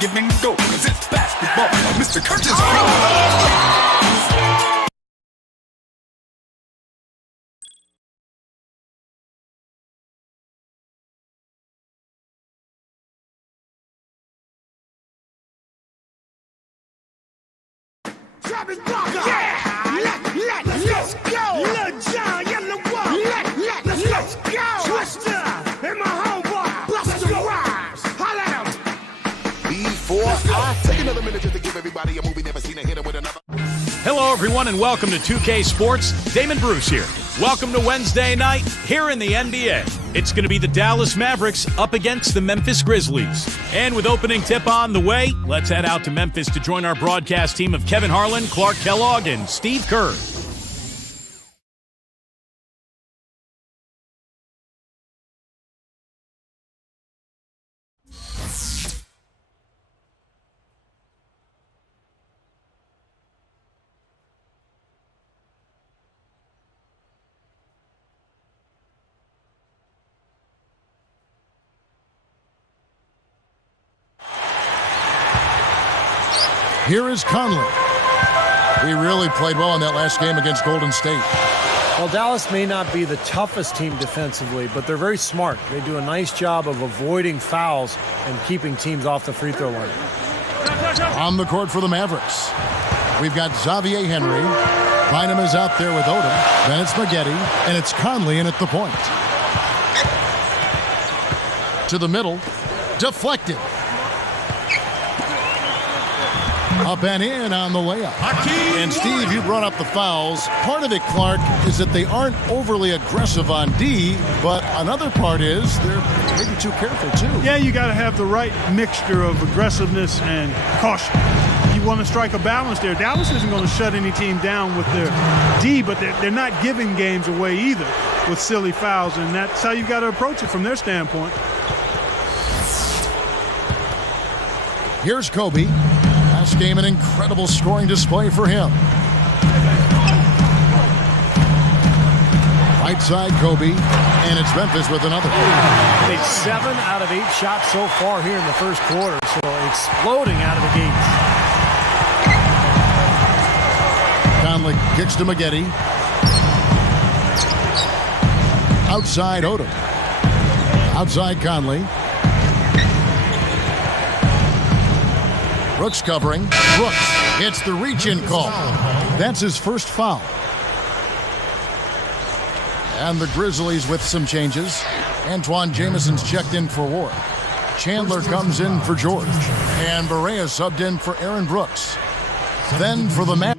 give and go, 'cause it's basketball. Mr. Curtis. Travis Barker. Yeah. Let's go. Lil John, Yellow Wall. Let's go. Twister and my homeboy Busta Rhymes. Holla at him. Before I take another minute just to give everybody a movie never seen a hit with another. Hello, everyone, and welcome to 2K Sports. Damon Bruce here. Welcome to Wednesday night here in the NBA. It's going to be the Dallas Mavericks up against the Memphis Grizzlies. And with opening tip on the way, let's head out to Memphis to join our broadcast team of Kevin Harlan, Clark Kellogg, and Steve Kerr. Here is Conley. He really played well in that last game against Golden State. Well, Dallas may not be the toughest team defensively, but they're very smart. They do a nice job of avoiding fouls and keeping teams off the free throw line. On the court for the Mavericks, we've got Xavier Henry. Bynum is out there with Odom. Then it's Maggette, and it's Conley in at the point. To the middle, deflected. Up and in on the layup. And Steve, you brought up the fouls. Part of it, Clark, is that they aren't overly aggressive on D, but another part is they're maybe too careful too. Yeah, you got to have the right mixture of aggressiveness and caution. You want to strike a balance there. Dallas isn't going to shut any team down with their D, but they're not giving games away either with silly fouls, and that's how you've got to approach it from their standpoint. Here's Kobe. Last game, an incredible scoring display for him. Right side, Kobe, and it's Memphis with another. Made 7 out of 8 shots so far here in the first quarter, so exploding out of the gates. Conley kicks to Maggette. Outside Odom. Outside Conley. Brooks covering. Brooks hits the reach-in call. That's his first foul. And the Grizzlies with some changes. Antoine Jameson's checked in for Ward. Chandler comes in for George. And Barea subbed in for Aaron Brooks. Then for the Mavericks.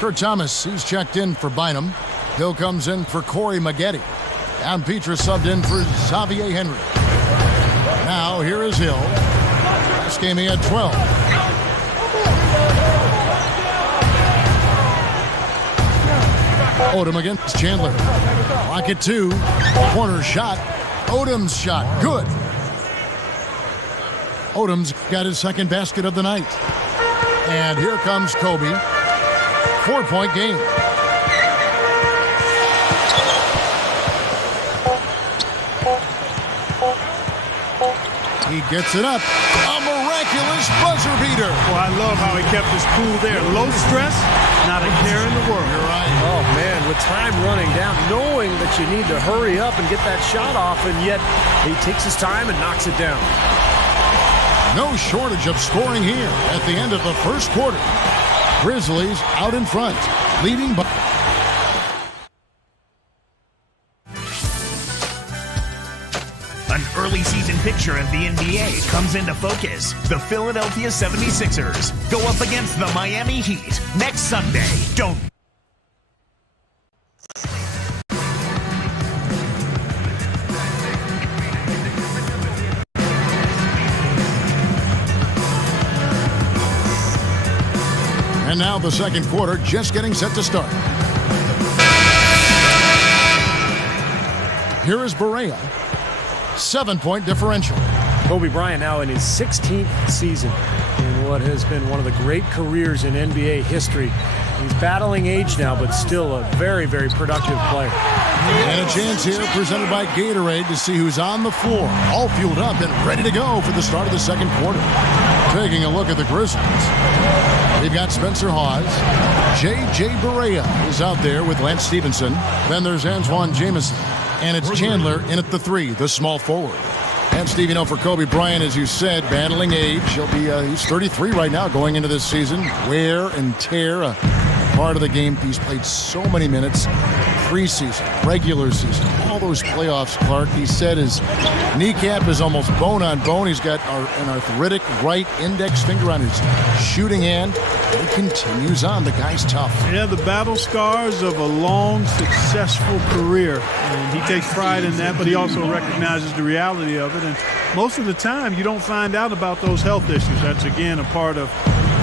Kurt Thomas, he's checked in for Bynum. Hill comes in for Corey Maggette. And Petrus subbed in for Xavier Henry. Now here is Hill. Last game he had 12. Odom against Chandler. Lock it 2. Corner shot. Odom's shot. Good. Odom's got his second basket of the night. And here comes Kobe. 4-point game. He gets it up. A miraculous buzzer beater. Well, I love how he kept his cool there. Low stress, not a care in the world. You're right. Oh, man, with time running down, knowing that you need to hurry up and get that shot off, and yet he takes his time and knocks it down. No shortage of scoring here at the end of the first quarter. Grizzlies out in front, leading by. An early season picture of the NBA comes into focus. The Philadelphia 76ers go up against the Miami Heat next Sunday. Don't. And now the second quarter just getting set to start. Here is Barea. 7-point differential. Kobe Bryant now in his 16th season in what has been one of the great careers in NBA history. He's battling age now, but still a very, very productive player. And a chance here presented by Gatorade to see who's on the floor, all fueled up and ready to go for the start of the second quarter. Taking a look at the Grizzlies. They've got Spencer Hawes. J.J. Barea is out there with Lance Stevenson. Then there's Antoine Jamison. And it's Chandler in at the 3, the small forward. And Steve, for Kobe Bryant, as you said, battling age. He's 33 right now going into this season. Wear and tear, a part of the game. He's played so many minutes. Preseason, regular season, all those playoffs, Clark. He said his kneecap is almost bone on bone. He's got an arthritic right index finger on his shooting hand. He continues on. The guy's tough. Yeah, the battle scars of a long, successful career. And he takes pride in that, but he also recognizes the reality of it. And most of the time, you don't find out about those health issues. That's, again, a part of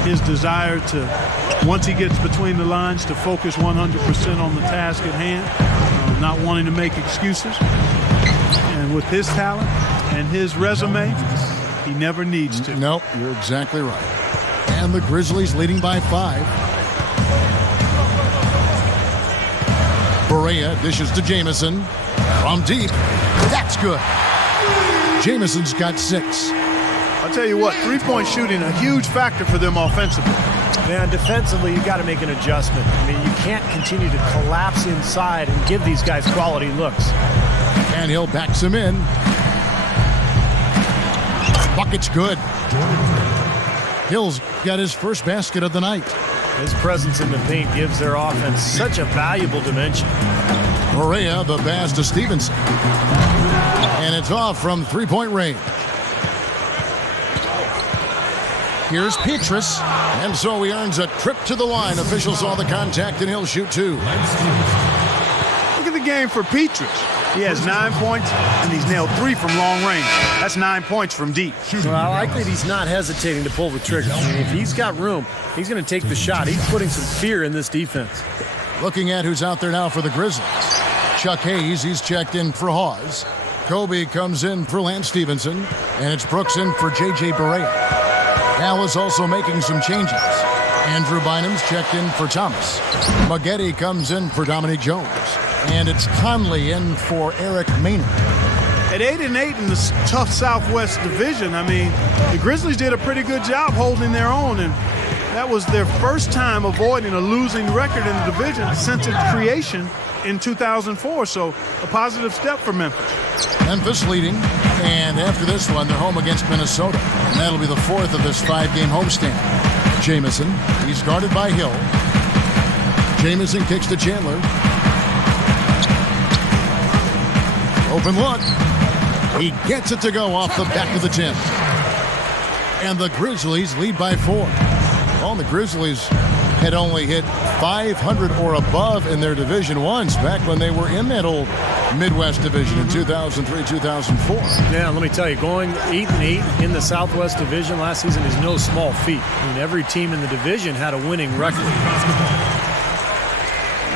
his desire to, once he gets between the lines, to focus 100% on the task at hand, not wanting to make excuses. And with his talent and his resume, he never needs to. Nope, you're exactly right. And the Grizzlies leading by 5. Barea dishes to Jamison from deep. That's good. Jamison's got 6. I'll tell you what, three-point shooting, a huge factor for them offensively. Man, defensively, you got to make an adjustment. I mean, you can't continue to collapse inside and give these guys quality looks. And Hill backs him in. Bucket's good. Hill's got his first basket of the night. His presence in the paint gives their offense such a valuable dimension. Barea, the pass to Stevenson. And it's off from three-point range. Here's Petrus, and so he earns a trip to the line. Officials saw the contact, and he'll shoot 2. Look at the game for Petrus. He has 9 points, and he's nailed 3 from long range. That's 9 points from deep. Well, I like that he's not hesitating to pull the trigger. I mean, if he's got room, he's going to take the shot. He's putting some fear in this defense. Looking at who's out there now for the Grizzlies. Chuck Hayes, he's checked in for Hawes. Kobe comes in for Lance Stevenson, and it's Brooks in for J.J. Barea. Dallas also making some changes. Andrew Bynum's checked in for Thomas. Maggette comes in for Dominique Jones. And it's Conley in for Eric Maynard. At 8-8 in the tough Southwest Division, I mean, the Grizzlies did a pretty good job holding their own, and that was their first time avoiding a losing record in the division since its creation in 2004, so a positive step for Memphis. Memphis leading, and after this one, they're home against Minnesota, and that'll be the 4th of this 5-game homestand. Jamison, he's guarded by Hill. Jamison kicks to Chandler. Open look. He gets it to go off the back of the 10. And the Grizzlies lead by 4. Well, the Grizzlies had only hit 500 or above in their division once back when they were in that old Midwest division in 2003, 2004. Yeah, let me tell you, going 8-8 in the Southwest Division last season is no small feat. I mean, every team in the division had a winning record.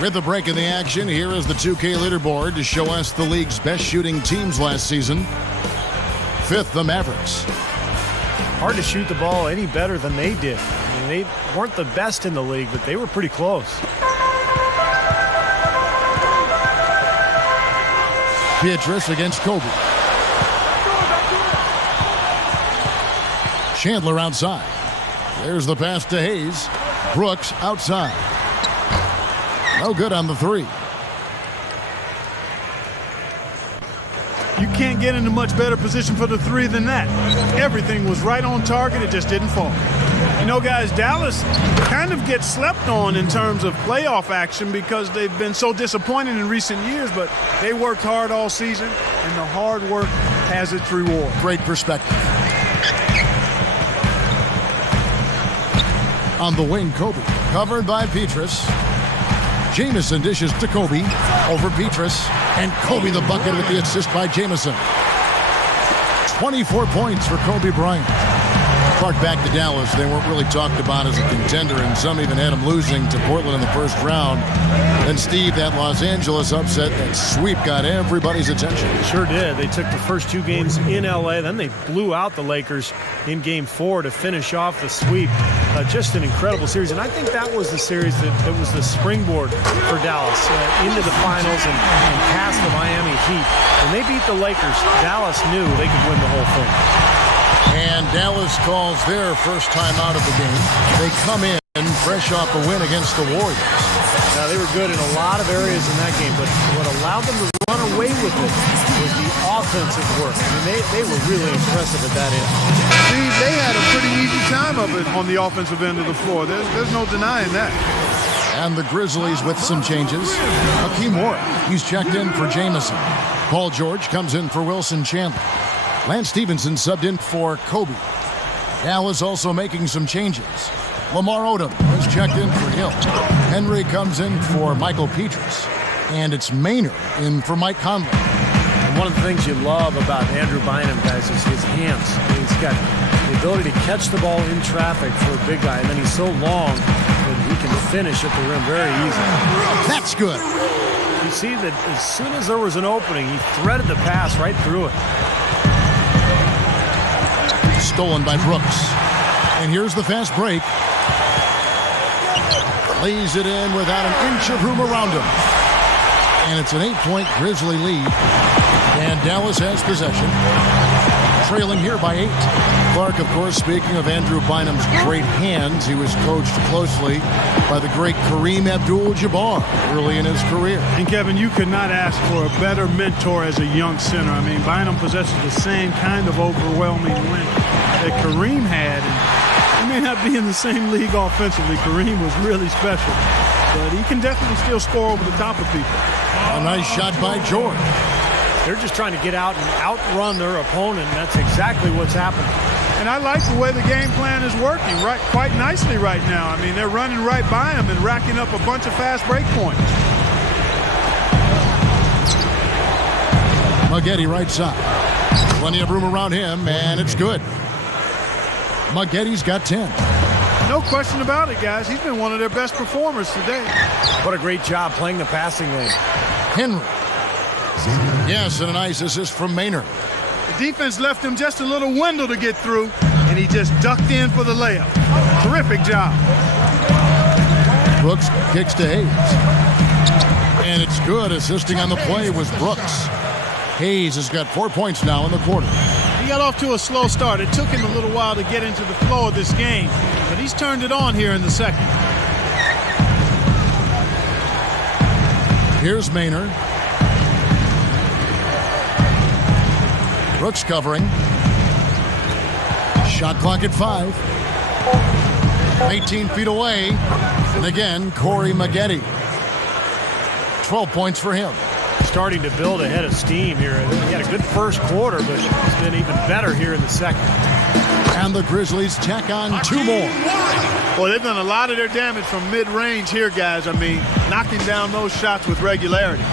With the break in the action, here is the 2K leaderboard to show us the league's best shooting teams last season. 5th, the Mavericks. Hard to shoot the ball any better than they did. I mean, they weren't the best in the league, but they were pretty close. Beatrice against Kobe. Chandler outside. There's the pass to Hayes. Brooks outside. No good on the 3. You can't get into much better position for the 3 than that. Everything was right on target. It just didn't fall. You know, guys, Dallas kind of gets slept on in terms of playoff action because they've been so disappointed in recent years, but they worked hard all season, and the hard work has its reward. Great perspective. On the wing, Kobe. Covered by Petrus. Jamison dishes to Kobe. Over Petrus. And Kobe the bucket with the assist by Jamison. 24 points for Kobe Bryant. Clark, back to Dallas. They weren't really talked about as a contender, and some even had them losing to Portland in the first round. And Steve, that Los Angeles upset, that sweep got everybody's attention. Sure did. They took the first 2 games in L.A., then they blew out the Lakers in Game 4 to finish off the sweep. Just an incredible series, and I think that was the series that was the springboard for Dallas into the finals and past the Miami Heat. When they beat the Lakers, Dallas knew they could win the whole thing. And Dallas calls their first time out of the game. They come in fresh off a win against the Warriors. Now, they were good in a lot of areas in that game, but what allowed them to run away with it was the offensive work. I mean, they were really impressive at that end. Steve, they had a pretty easy time of it on the offensive end of the floor. There's no denying that. And the Grizzlies with some changes. Hakeem Warren, he's checked in for Jamison. Paul George comes in for Wilson Chandler. Lance Stevenson subbed in for Kobe. Dallas also making some changes. Lamar Odom has checked in for Hill. Henry comes in for Michael Petras. And it's Maynard in for Mike Conley. And one of the things you love about Andrew Bynum, guys, is his hands. He's got the ability to catch the ball in traffic for a big guy, and then he's so long that he can finish at the rim very easily. That's good. You see that as soon as there was an opening, he threaded the pass right through it. Stolen by Brooks. And here's the fast break. Lays it in without an inch of room around him. And it's an 8-point Grizzly lead. And Dallas has possession. Trailing here by 8. Clark, of course, speaking of Andrew Bynum's great hands, he was coached closely by the great Kareem Abdul-Jabbar early in his career. And Kevin, you could not ask for a better mentor as a young center. I mean, Bynum possesses the same kind of overwhelming length that Kareem had. And he may not be in the same league offensively. Kareem was really special, but he can definitely still score over the top of people. A nice shot by George. They're just trying to get out and outrun their opponent, and that's exactly what's happening. And I like the way the game plan is working quite nicely right now. I mean, they're running right by him and racking up a bunch of fast break points. Maggette right side. Plenty of room around him, and it's good. Maggette's got 10. No question about it, guys. He's been one of their best performers today. What a great job playing the passing lane. Henry. Yes, and a nice assist from Maynard. The defense left him just a little window to get through, and he just ducked in for the layup. Terrific job. Brooks kicks to Hayes. And it's good. Assisting on the play was Brooks. Hayes has got 4 points now in the quarter. He got off to a slow start. It took him a little while to get into the flow of this game, but he's turned it on here in the second. Here's Maynard. Brooks covering. Shot clock at 5. 18 feet away. And again, Corey Maggette. 12 points for him. Starting to build a head of steam here. He had a good first quarter, but it's been even better here in the second. And the Grizzlies tack on 2 more. Well, they've done a lot of their damage from mid-range here, guys. I mean, knocking down those shots with regularity.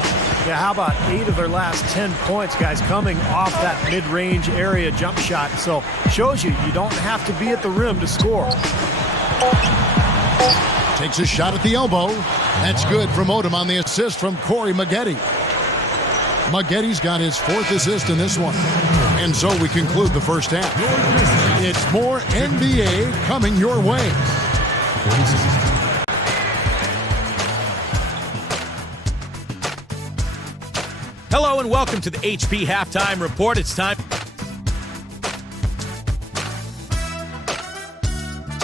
Yeah, how about 8 of their last 10 points, guys, coming off that mid-range area jump shot. So shows you don't have to be at the rim to score. Takes a shot at the elbow. That's good from Odom on the assist from Corey Maggette. Maggette's got his 4th assist in this one. And so we conclude the first half. It's more NBA coming your way. Hello and welcome to the HP Halftime Report. It's time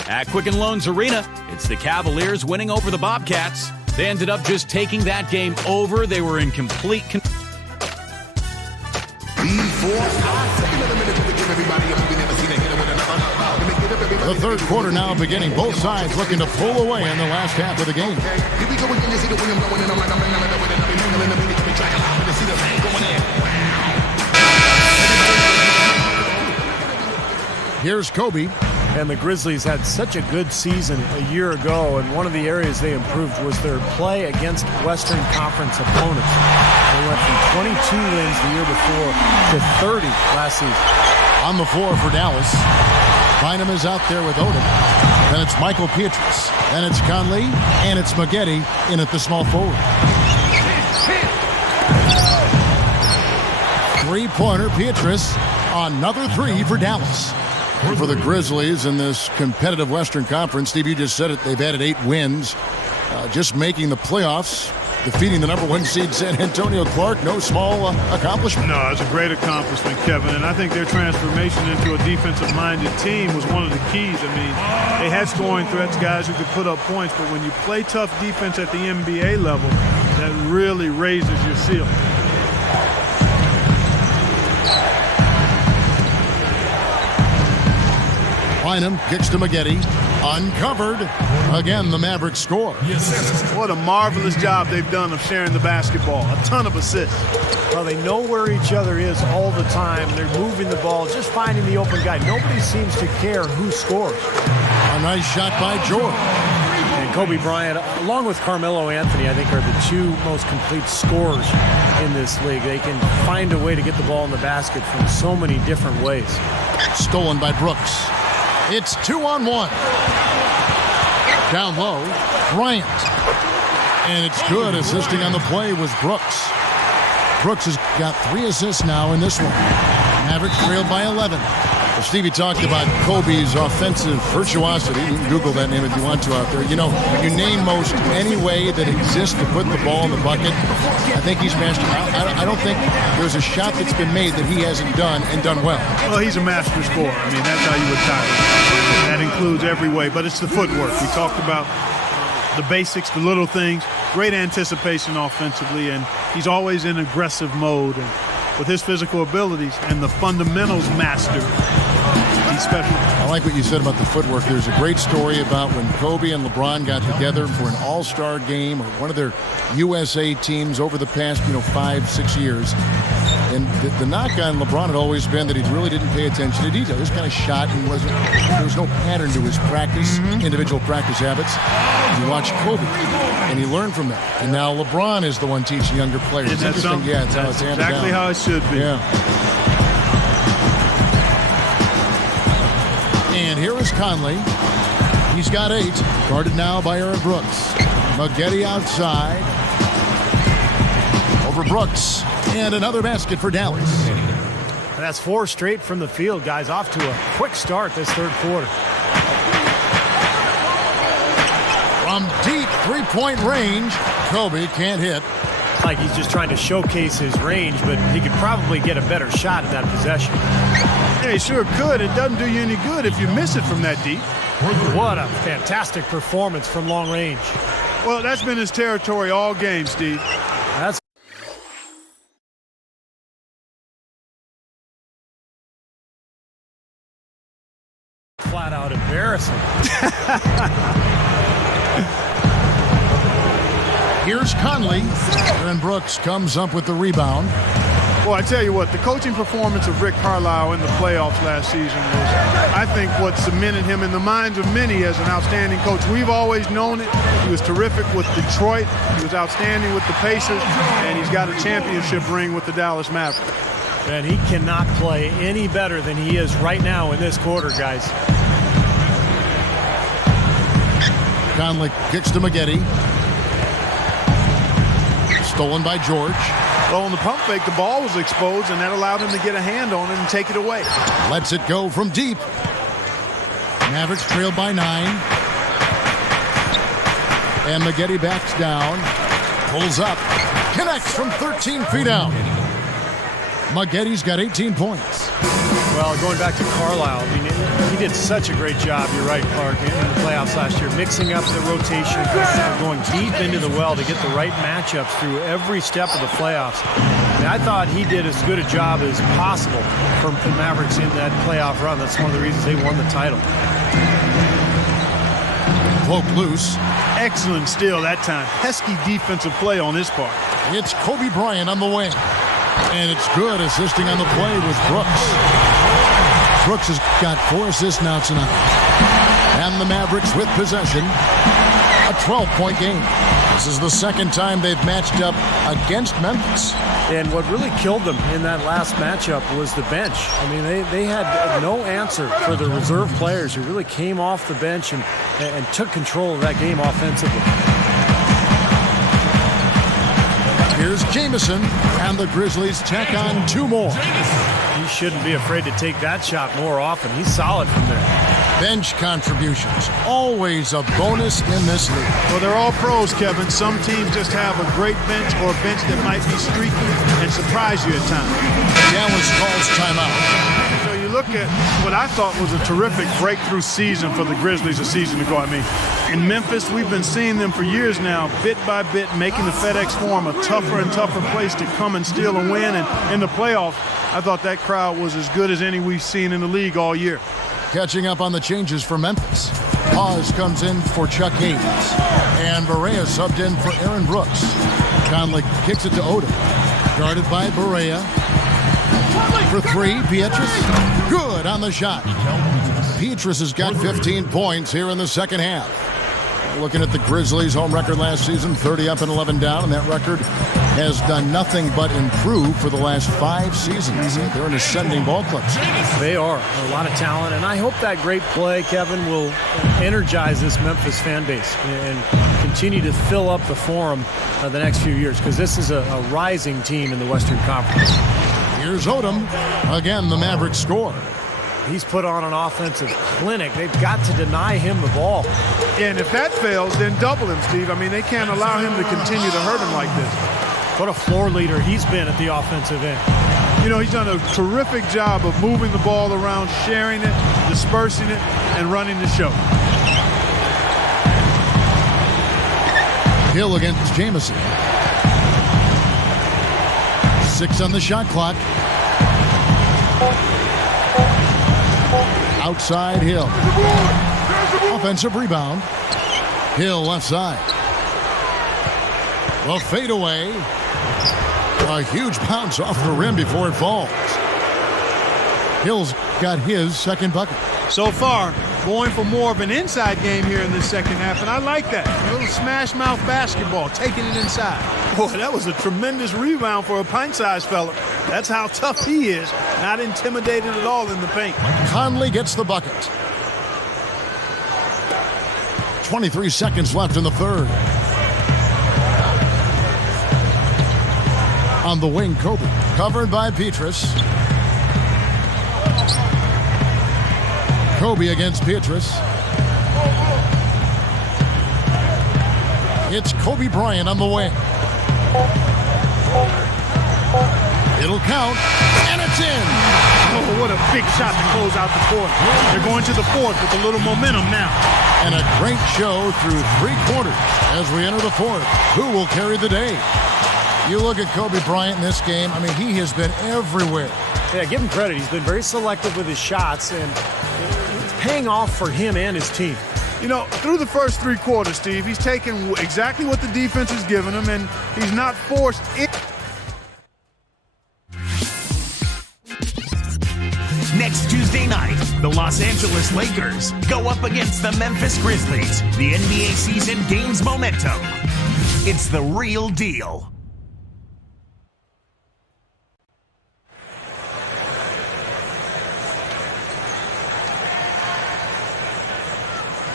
at Quicken Loans Arena. It's the Cavaliers winning over the Bobcats. They ended up just taking that game over. They were in complete control. The third quarter now beginning. Both sides looking to pull away in the last half of the game. Here's Kobe. And the Grizzlies had such a good season a year ago, and one of the areas they improved was their play against Western Conference opponents. They went from 22 wins the year before to 30 last season. On the floor for Dallas. Bynum is out there with Odom. Then it's Michael Pietrus. Then it's Conley. And it's Maggette in at the small forward. Three-pointer, Pietrus. Another three for Dallas. For the Grizzlies in this competitive Western Conference, Steve, you just said it, they've added 8 wins. Just making the playoffs, defeating the number 1 seed San Antonio. Clark, no small accomplishment. No, it's a great accomplishment, Kevin, and I think their transformation into a defensive-minded team was one of the keys. I mean, they had scoring threats, guys who could put up points, but when you play tough defense at the NBA level, that really raises your ceiling. Bynum kicks to Maggette. Uncovered. Again, the Mavericks score. What a marvelous job they've done of sharing the basketball. A ton of assists. Well, they know where each other is all the time. They're moving the ball, just finding the open guy. Nobody seems to care who scores. A nice shot by George. And Kobe Bryant, along with Carmelo Anthony, I think are the 2 most complete scorers in this league. They can find a way to get the ball in the basket from so many different ways. Stolen by Brooks. It's 2-on-1. Down low, Bryant. And it's good. Assisting on the play was Brooks. Brooks has got 3 assists now in this one. Mavericks trailed by 11. Well, Stevie talked about Kobe's offensive virtuosity. You can Google that name if you want to out there. You know, you name most any way that exists to put the ball in the bucket. I think he's mastered. I don't think there's a shot that's been made that he hasn't done and done well. Well, he's a master scorer. I mean, that's how you would title it. That includes every way, but it's the footwork. We talked about the basics, the little things, great anticipation offensively, and he's always in aggressive mode. And with his physical abilities and the fundamentals mastered, he's special. I like what you said about the footwork. There's a great story about when Kobe and LeBron got together for an all-star game or one of their USA teams over the past, 5-6 years. And the knock on LeBron had always been that he really didn't pay attention to detail. Just kind of shot and there was no pattern to his practice, individual practice habits. You watch Kobe, and he learned from that. And now LeBron is the one teaching younger players. Isn't that something? Yeah, it's how it's handed exactly down. how it should be. Yeah. And here is Conley. He's got 8. Guarded now by Aaron Brooks. Maggette outside. Over Brooks. And another basket for Dallas. And that's 4 straight from the field, guys. Off to a quick start this third quarter. From deep three-point range, Kobe can't hit. Like he's just trying to showcase his range, but he could probably get a better shot at that possession. Yeah, he sure could. It doesn't do you any good if you miss it from that deep. What a fantastic performance from long range. Well, that's been his territory all game, Steve. That's flat out embarrassing. Here's Conley. Aaron Brooks comes up with the rebound. Well, I tell you what, the coaching performance of Rick Carlisle in the playoffs last season was, I think, what cemented him in the minds of many as an outstanding coach. We've always known it. He was terrific with Detroit. He was outstanding with the Pacers. And he's got a championship ring with the Dallas Mavericks. And he cannot play any better than he is right now in this quarter, guys. Conley kicks to Maggette. Stolen by George. Well, on the pump fake, the ball was exposed, and that allowed him to get a hand on it and take it away. Lets it go from deep. Mavericks trailed by 9. And Maggette backs down. Pulls up. Connects from 13 feet out. Maggette's got 18 points. Well, going back to Carlisle, I mean, he did such a great job, you're right, Clark, in the playoffs last year, mixing up the rotation, going deep into the well to get the right matchups through every step of the playoffs. And I thought he did as good a job as possible for the Mavericks in that playoff run. That's one of the reasons they won the title. Cloak loose. Excellent steal that time. Pesky defensive play on his part. It's Kobe Bryant on the wing. And it's good. Assisting on the play was Brooks. Brooks has got 4 assists now tonight. And the Mavericks with possession. A 12-point game. This is the second time they've matched up against Memphis. And what really killed them in that last matchup was the bench. I mean, they had no answer for the reserve players who really came off the bench and took control of that game offensively. Here's Jamison, and the Grizzlies tack on 2 more. He shouldn't be afraid to take that shot more often. He's solid from there. Bench contributions, always a bonus in this league. Well, they're all pros, Kevin. Some teams just have a great bench or a bench that might be streaky and surprise you at times. Dallas calls timeout. So you look at what I thought was a terrific breakthrough season for the Grizzlies a season ago. I mean, in Memphis, we've been seeing them for years now, bit by bit, making the FedEx Forum a tougher and tougher place to come and steal and win. And in the playoffs, I thought that crowd was as good as any we've seen in the league all year. Catching up on the changes for Memphis. Hawes comes in for Chuck Hayes. And Barea subbed in for Aaron Brooks. Conley kicks it to Odom. Guarded by Barea. For 3, Pietrus. Good on the shot. Pietrus has got 15 points here in the second half. Looking at the Grizzlies' home record last season, 30 up and 11 down, and that record has done nothing but improve for the last 5 seasons. They're an ascending ball club. They are. A lot of talent, and I hope that great play, Kevin, will energize this Memphis fan base and continue to fill up the Forum the next few years, because this is a rising team in the Western Conference. Here's Odom. Again, the Mavericks score. He's put on an offensive clinic. They've got to deny him the ball. And if that fails, then double him, Steve. I mean, they can't allow him to continue to hurt him like this. What a floor leader he's been at the offensive end. You know, he's done a terrific job of moving the ball around, sharing it, dispersing it, and running the show. Hill against Jamison. 6 on the shot clock. Outside Hill. Offensive rebound. Hill left side. Well, fade away. A huge bounce off the rim before it falls. Hill's got his second bucket. So far, going for more of an inside game here in this second half, and I like that. A little smash mouth basketball, taking it inside. Boy, that was a tremendous rebound for a pint-sized fella. That's how tough he is. Not intimidated at all in the paint. Conley gets the bucket. 23 seconds left in the third. On the wing, Kobe. Covered by Pietrus. Kobe against Pietrus. It's Kobe Bryant on the wing. It'll count, and it's in. Oh, what a big shot to close out the fourth. They're going to the fourth with a little momentum now. And a great show through 3 quarters as we enter the fourth. Who will carry the day? You look at Kobe Bryant in this game, I mean, he has been everywhere. Yeah, give him credit. He's been very selective with his shots, and it's paying off for him and his team. You know, through the first 3 quarters, Steve, he's taken exactly what the defense has given him, and he's not forced it. Next Tuesday night, the Los Angeles Lakers go up against the Memphis Grizzlies. The NBA season gains momentum. It's the real deal.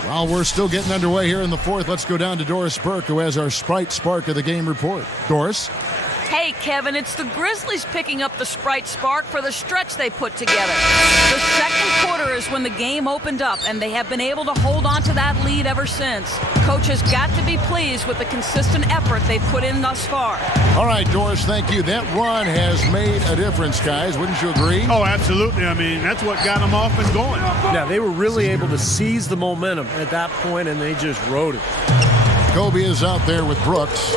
While we're still getting underway here in the fourth, let's go down to Doris Burke, who has our Sprite Spark of the Game report. Doris? Hey, Kevin, it's the Grizzlies picking up the Sprite Spark for the stretch they put together. The second quarter is when the game opened up, and they have been able to hold on to that lead ever since. Coach has got to be pleased with the consistent effort they've put in thus far. All right, Doris, thank you. That run has made a difference, guys. Wouldn't you agree? Oh, absolutely. I mean, that's what got them off and going. Yeah, they were really able to seize the momentum at that point, and they just rode it. Kobe is out there with Brooks.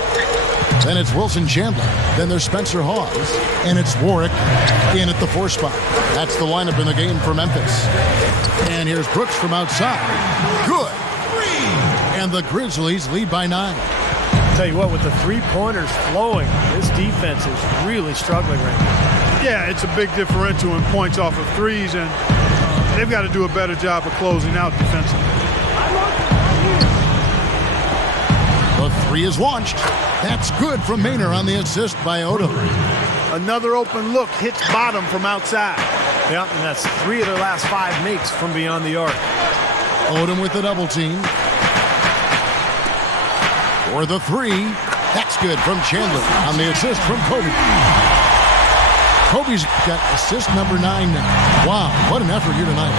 Then it's Wilson Chandler. Then there's Spencer Hawes. And it's Warwick in at the 4 spot. That's the lineup in the game for Memphis. And here's Brooks from outside. Good. And the Grizzlies lead by 9. I'll tell you what, with the 3-pointers flowing, this defense is really struggling right now. Yeah, it's a big differential in points off of threes, and they've got to do a better job of closing out defensively. The Three is launched. That's good from Maynard on the assist by Odom. Another open look, hits bottom from outside. Yeah, and that's 3 of their last 5 makes from beyond the arc. Odom with the double team. For the 3. That's good from Chandler on the assist from Kobe. Kobe's got assist number 9 now. Wow, what an effort here tonight.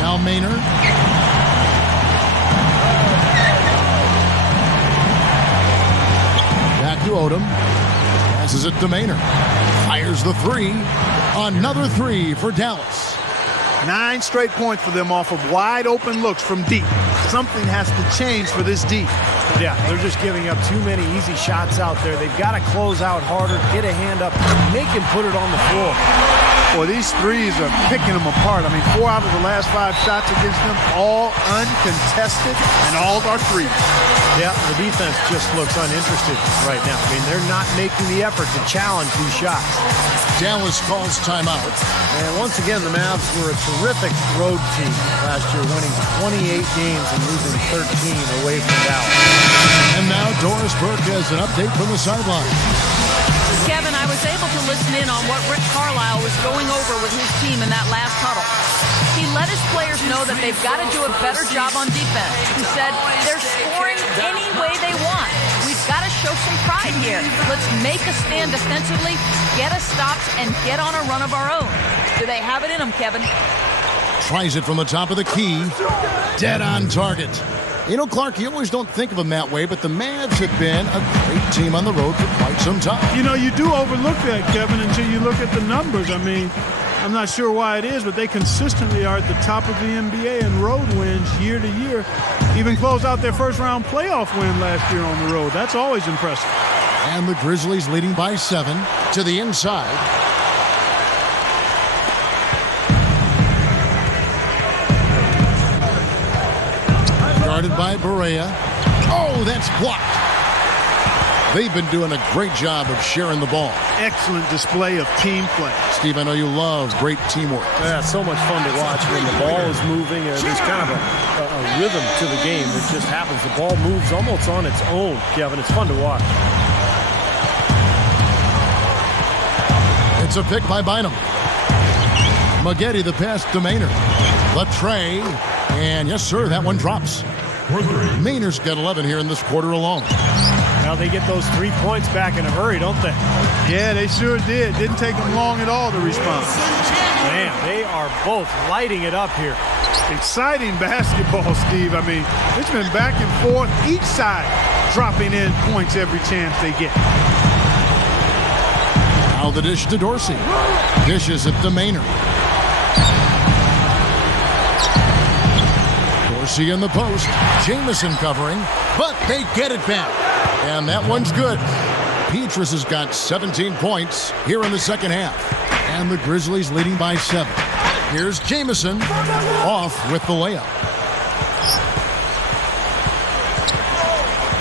Now Maynard. Back to Odom. Passes it to Maynard. Fires the 3. Another 3 for Dallas. 9 straight points for them off of wide open looks from deep. Something has to change for this deep. Yeah, they're just giving up too many easy shots out there. They've got to close out harder, get a hand up, make him put it on the floor. Boy, these threes are picking them apart. I mean, 4 out of the last 5 shots against them, all uncontested, and all are threes. Yeah, the defense just looks uninterested right now. I mean, they're not making the effort to challenge these shots. Dallas calls timeout. And once again, the Mavs were a terrific road team last year, winning 28 games and losing 13 away from Dallas. And now Doris Burke has an update from the sideline. Kevin, I was able to listen in on what Rick Carlisle was going over with his team in that last huddle. He let his players know that they've got to do a better job on defense. He said they're scoring any way they want. We've got to show some pride here. Let's make a stand defensively, get us stops, and get on a run of our own. Do they have it in them, Kevin? Tries it from the top of the key. Dead on target. You know, Clark, you always don't think of them that way, but the Mavs have been a great team on the road for quite some time. You know, you do overlook that, Kevin, until you look at the numbers. I mean, I'm not sure why it is, but they consistently are at the top of the NBA in road wins year to year. Even closed out their first-round playoff win last year on the road. That's always impressive. And the Grizzlies leading by 7 to the inside. Guarded by Barea. Oh, that's blocked. They've been doing a great job of sharing the ball. Excellent display of team play. Steve, I know you love great teamwork. Yeah, so much fun to watch when the ball is moving. There's kind of a rhythm to the game that just happens. The ball moves almost on its own, Kevin. It's fun to watch. It's a pick by Bynum. Maggette the pass to Maynard. Latre. And yes, sir, that one drops. Maynard's got 11 here in this quarter alone. Now they get those 3 points back in a hurry, don't they? Yeah, they sure did. Didn't take them long at all to respond. Man, they are both lighting it up here. Exciting basketball, Steve. I mean, it's been back and forth, each side dropping in points every chance they get. Now the dish to Dorsey. Dishes it to Maynard. Dorsey in the post. Jamison covering, but they get it back. And that one's good. Petrus has got 17 points here in the second half. And the Grizzlies leading by 7. Here's Jamison off with the layup.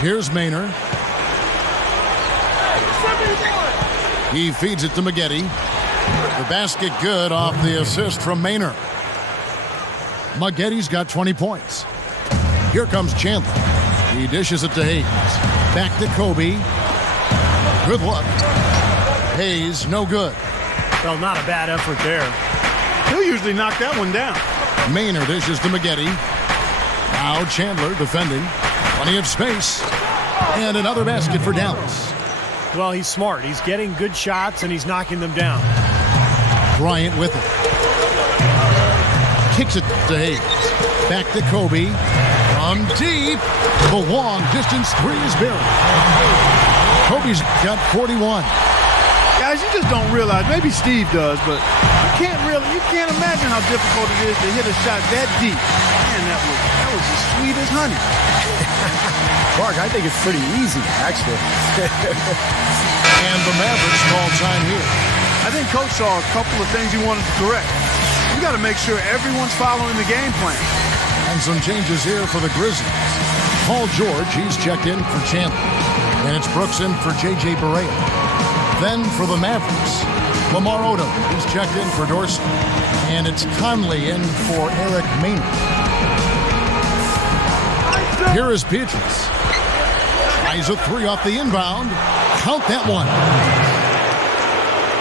Here's Maynard. He feeds it to Maggette. The basket good off the assist from Maynard. Maggette's got 20 points. Here comes Chandler. He dishes it to Hayes. Back to Kobe. Good luck. Hayes, no good. Well, not a bad effort there. He'll usually knock that one down. Maynard dishes to Maggette. Now Chandler defending. Plenty of space. And another basket for Dallas. Well, he's smart. He's getting good shots, and he's knocking them down. Bryant with it. Kicks it to Hayes. Back to Kobe. From deep. The long distance 3 is buried. Kobe's got 41. Guys, you just don't realize, maybe Steve does, but you can't imagine how difficult it is to hit a shot that deep. Man, that was as sweet as honey. Clark, I think it's pretty easy, actually. And the Mavericks call time here. I think Coach saw a couple of things he wanted to correct. You got to make sure everyone's following the game plan. And some changes here for the Grizzlies. Paul George, he's checked in for Chandler. And it's Brooks in for J.J. Barea. Then for the Mavericks, Lamar Odom, he's checked in for Dorsey. And it's Conley in for Eric Maynard. Here is Petrus. Tries a three off the inbound. Count that one.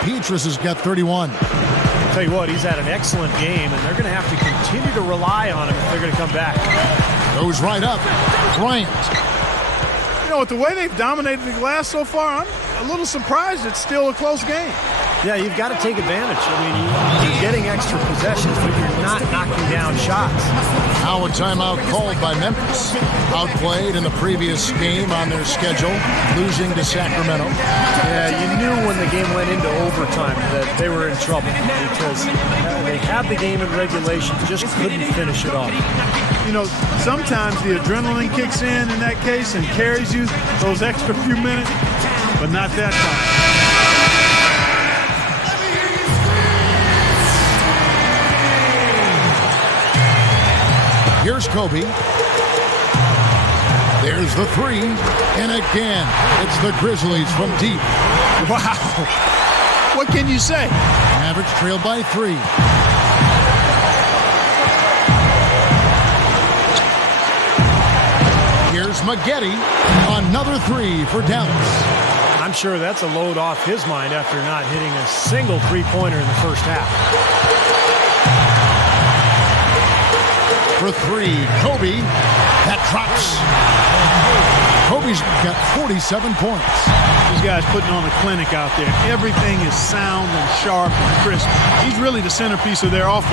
Petrus has got 31. I'll tell you what, he's had an excellent game, and they're going to have to continue to rely on him if they're going to come back. Goes right up. Bryant. You know, with the way they've dominated the glass so far, I'm a little surprised it's still a close game. Yeah, you've got to take advantage. I mean, you're getting extra possessions, but you're not knocking down shots. Now a timeout called by Memphis. Outplayed in the previous game on their schedule, losing to Sacramento. Yeah, you knew when the game went into overtime that they were in trouble because they had the game in regulation, just couldn't finish it off. You know, sometimes the adrenaline kicks in that case and carries you those extra few minutes, but not that time. Here's Kobe. There's the three. And again, it's the Grizzlies from deep. Wow. What can you say? Mavericks trail by 3. Here's Maggette. Another 3 for Dallas. I'm sure that's a load off his mind after not hitting a single three-pointer in the first half. For 3, Kobe. That drops. Kobe's got 47 points. These guys putting on a clinic out there. Everything is sound and sharp and crisp. He's really the centerpiece of their offense.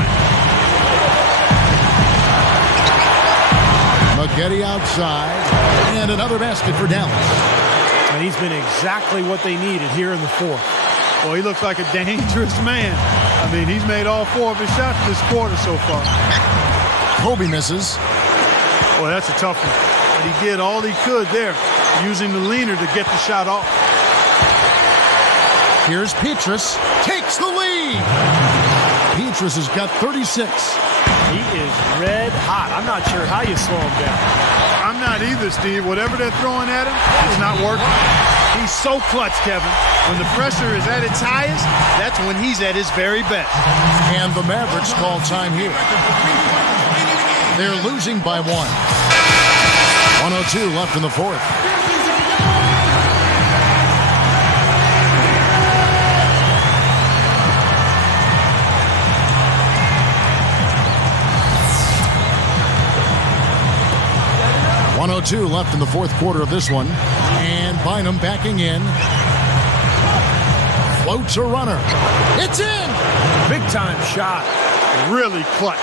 Maggette outside. And another basket for Dallas. And he's been exactly what they needed here in the fourth. Well, he looks like a dangerous man. I mean, he's made all 4 of his shots this quarter so far. Kobe misses. Well, that's a tough one. But he did all he could there, using the leaner to get the shot off. Here's Petrus. Takes the lead. Petrus has got 36. He is red hot. I'm not sure how you slow him down. I'm not either, Steve. Whatever they're throwing at him, it's not working. He's so clutch, Kevin. When the pressure is at its highest, that's when he's at his very best. And the Mavericks call time here. They're losing by 1. 1:02 left in the fourth. .102 left in the fourth quarter of this one. And Bynum backing in. Floats a runner. It's in! Big time shot. Really clutch.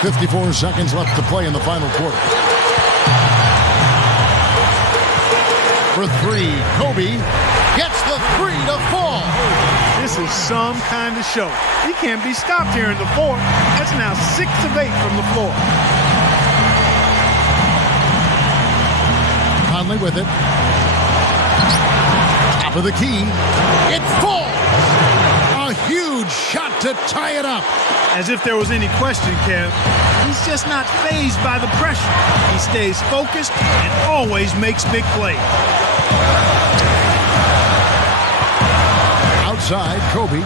54 seconds left to play in the final quarter. For 3, Kobe gets the 3 to fall. This is some kind of show. He can't be stopped here in the fourth. That's now 6 of 8 from the floor. Conley with it. Top of the key. It falls. A huge shot to tie it up. As if there was any question, Kev. He's just not fazed by the pressure. He stays focused and always makes big plays. Outside, Kobe.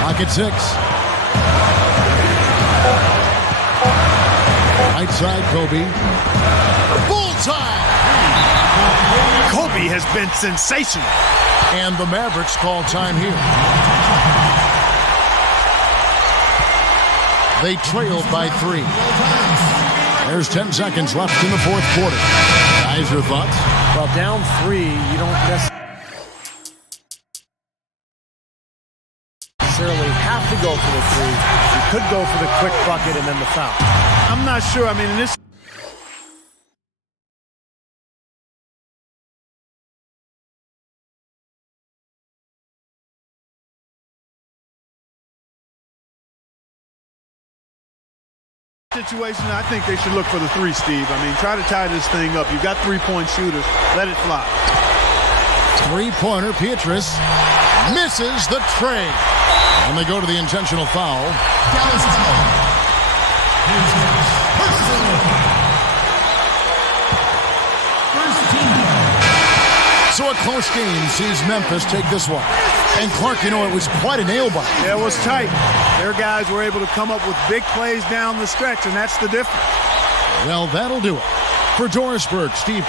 Pocket 6. Right side, Kobe. Bullseye! Kobe has been sensational. And the Mavericks call time here. They trail by 3. There's 10 seconds left in the fourth quarter. Guys, your thoughts? Well, down 3, you don't necessarily have to go for the 3. You could go for the quick bucket and then the foul. I'm not sure. I mean, in this situation, I think they should look for the 3, Steve. I mean, try to tie this thing up. You've got 3-point shooters. Let it fly. 3-pointer, Petrus misses the tray. And they go to the intentional foul. Dallas foul. First team. So a close game sees Memphis take this one. And Clark, you know, it was quite a nail-biter. Yeah, it was tight. Their guys were able to come up with big plays down the stretch, and that's the difference. Well, that'll do it. For Dorisburg, Steve.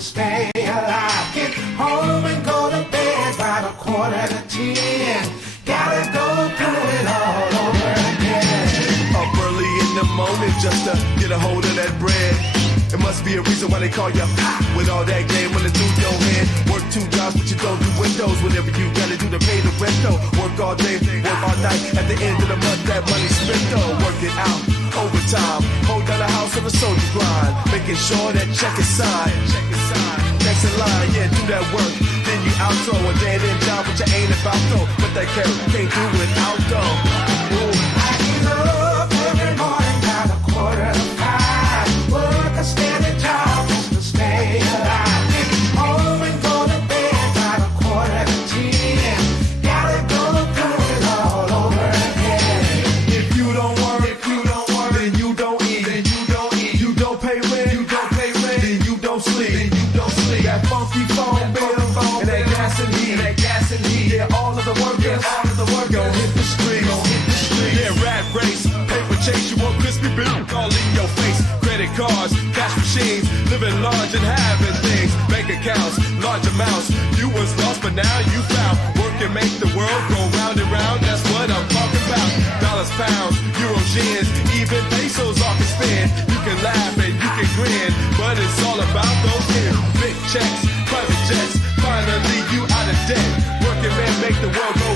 Stay alive, get home and go to bed by the 9:45. Gotta go through it all over again. Up early in the morning just to get a hold of that bread. It must be a reason why they call you pop with all that game running through your head. Work 2 jobs, but you don't do windows. Whatever you gotta do to pay the rent though. Work all day, work all night. At the end of the month, that money spent though. Work it out, overtime. Hold down the house on the soldier grind. Making sure that check is signed. Next in line, yeah, do that work. Then you outro a dead end job, but you ain't about though. But that can't do without though. Ooh. I get up every morning by the 4:45. Work a steady job just to stay alive. Get home and go to bed by the 9:45. Gotta go through it all over again. If you don't work, then you don't eat. You don't pay rent, then you don't sleep. That funky phone bill and that gas and heat. Yeah, all of the workers gon' hit the streets. Yeah, rat race, paper chase. You want crispy bill all in your face. Credit cards, cash machines, living large and having things. Bank accounts, large amounts. You was lost, but now you found. Work and make the world go round and round. That's what I'm talking about. Dollars, pounds, euros, yens, even pesos all can spend. You can laugh and you can grin, but it's all about those big checks, private jets. Finally, you out of debt. Working man make the world go